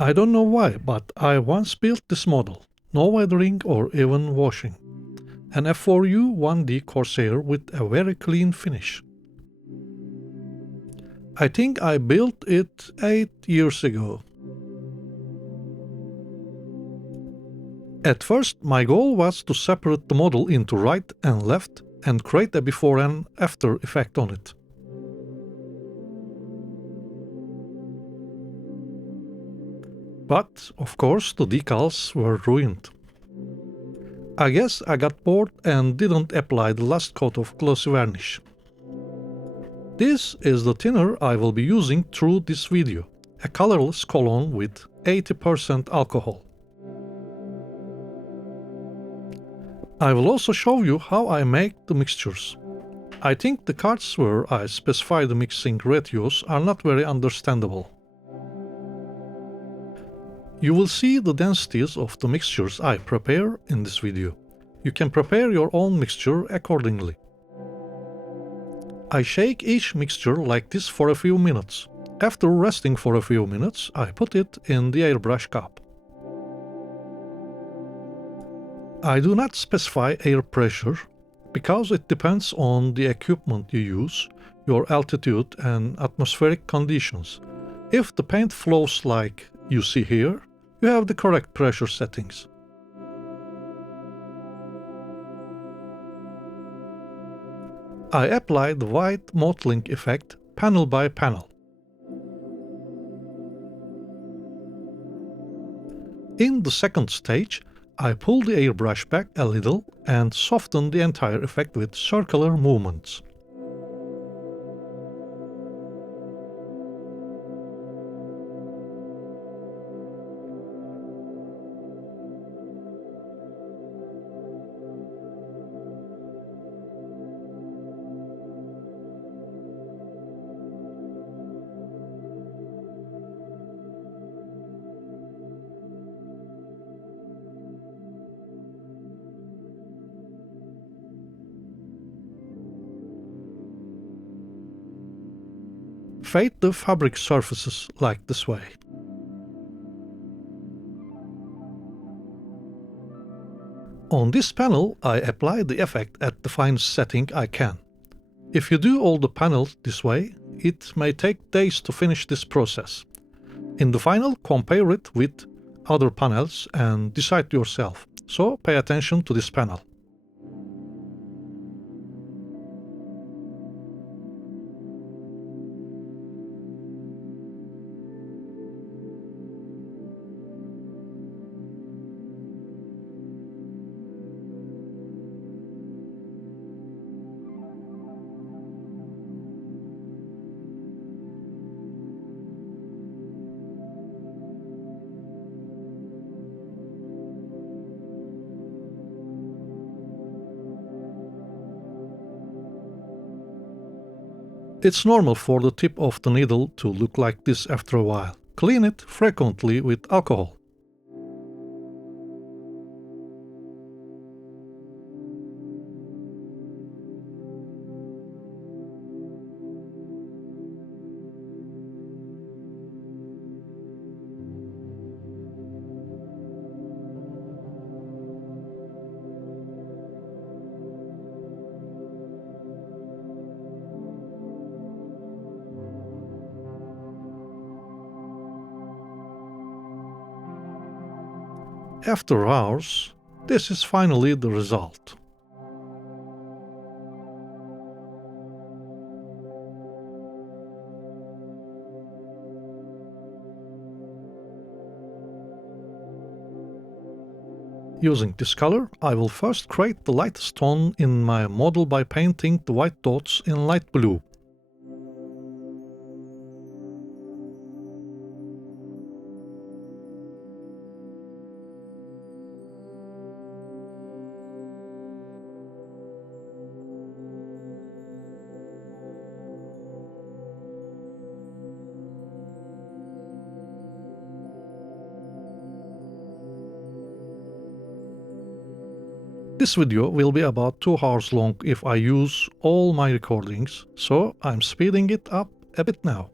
I don't know why, but I once built this model. No weathering or even washing. An F4U 1D Corsair with a very clean finish. I think I built it 8 years ago. At first, my goal was to separate the model into right and left and create a before and after effect on it. But, of course, the decals were ruined. I guess I got bored and didn't apply the last coat of glossy varnish. This is the thinner I will be using through this video, a colorless cologne with 80% alcohol. I will also show you how I make the mixtures. I think the cards where I specify the mixing ratios are not very understandable. You will see the densities of the mixtures I prepare in this video. You can prepare your own mixture accordingly. I shake each mixture like this for a few minutes. After resting for a few minutes, I put it in the airbrush cup. I do not specify air pressure because it depends on the equipment you use, your altitude and atmospheric conditions. If the paint flows like you see here, you have the correct pressure settings. I apply the white mottling effect panel by panel. In the second stage, I pull the airbrush back a little and soften the entire effect with circular movements. Fade the fabric surfaces like this way. On this panel, I apply the effect at the finest setting I can. If you do all the panels this way, it may take days to finish this process. In the final, compare it with other panels and decide yourself, so pay attention to this panel. It's normal for the tip of the needle to look like this after a while. Clean it frequently with alcohol. After hours, this is finally the result. Using this color, I will first create the lightest tone in my model by painting the white dots in light blue. This video will be about 2 hours long if I use all my recordings, so I'm speeding it up a bit now.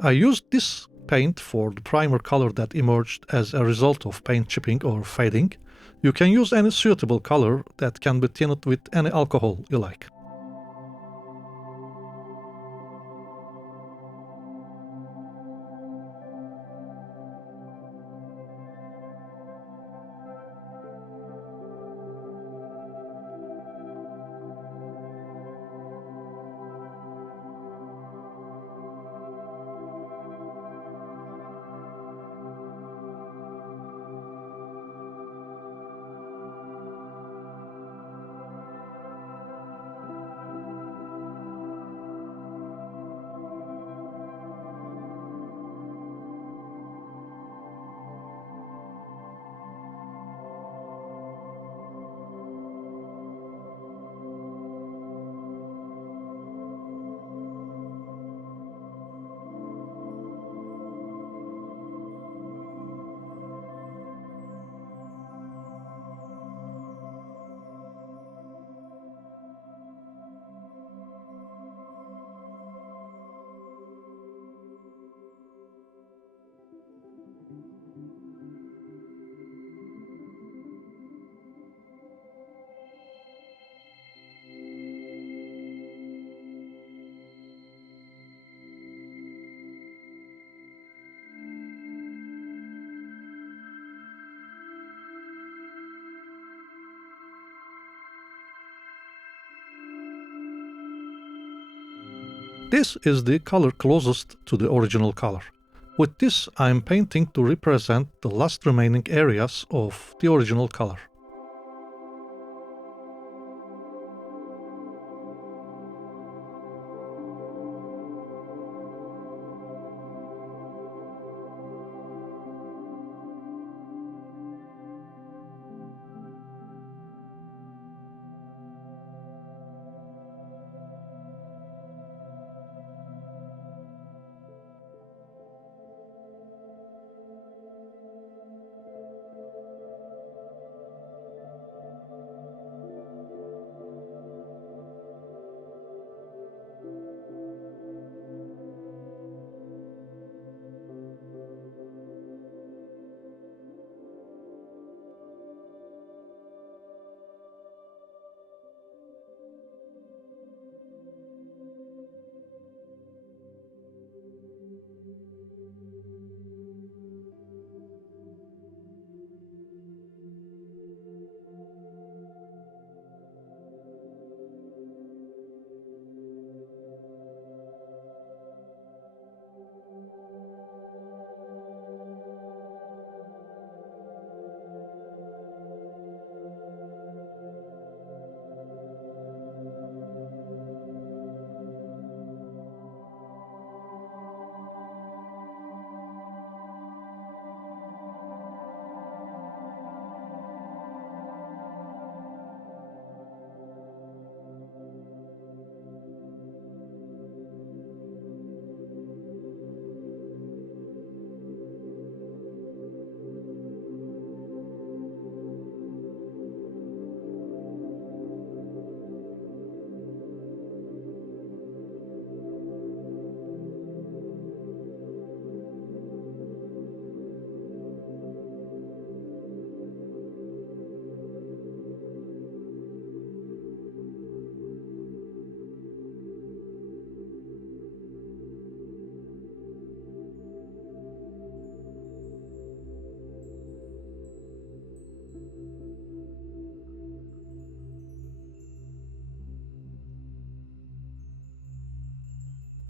I used this paint for the primer color that emerged as a result of paint chipping or fading. You can use any suitable color that can be tinted with any alcohol you like. This is the color closest to the original color. With this, I am painting to represent the last remaining areas of the original color.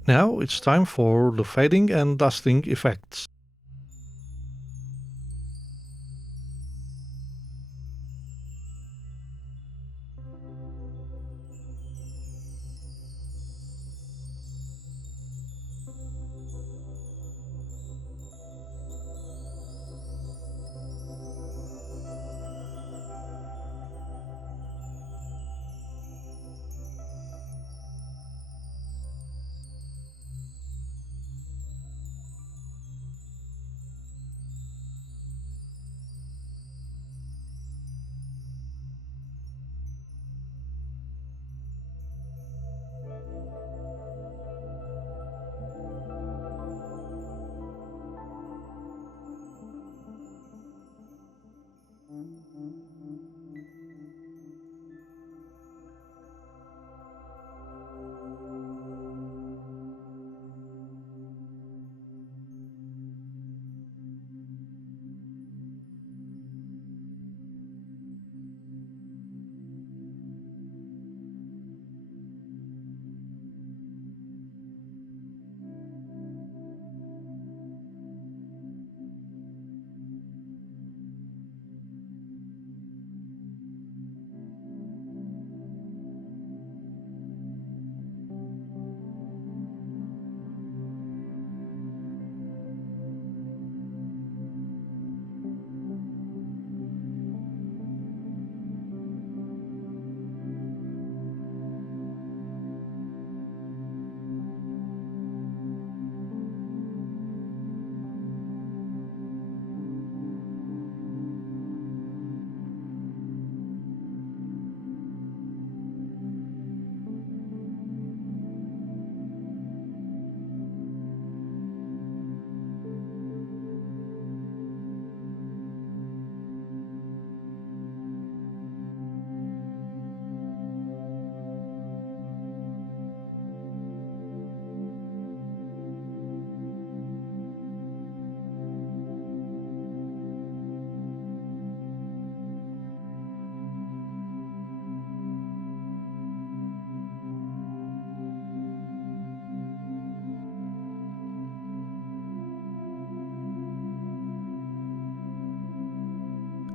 Now it's time for the fading and dusting effects.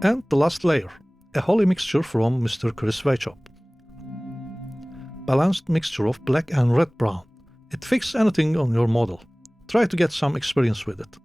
And the last layer, a holy mixture from Mr. Chris Wauchope. Balanced mixture of black and red brown. It fixes anything on your model. Try to get some experience with it.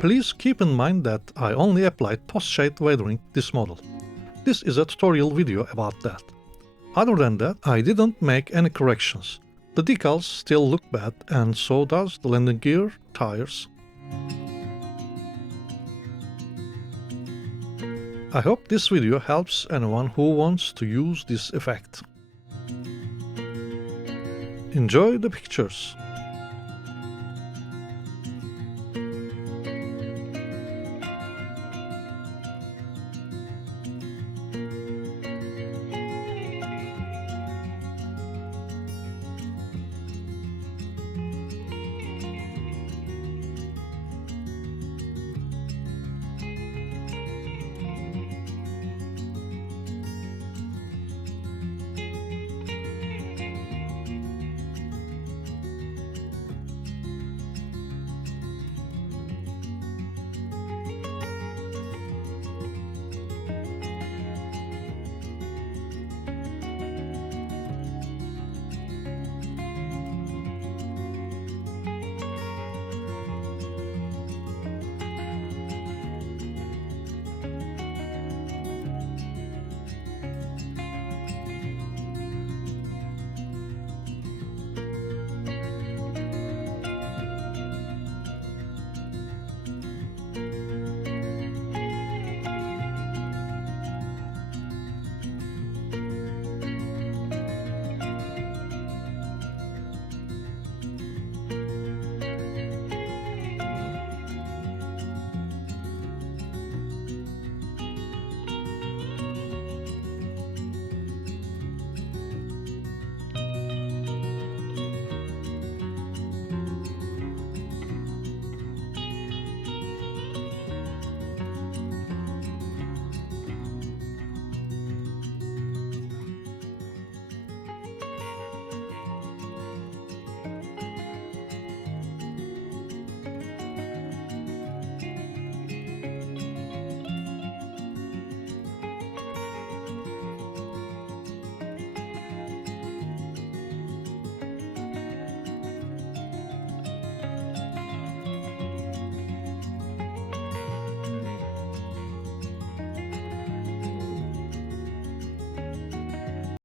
Please keep in mind that I only applied post-shade weathering this model. This is a tutorial video about that. Other than that, I didn't make any corrections. The decals still look bad, and so does the landing gear, tires. I hope this video helps anyone who wants to use this effect. Enjoy the pictures!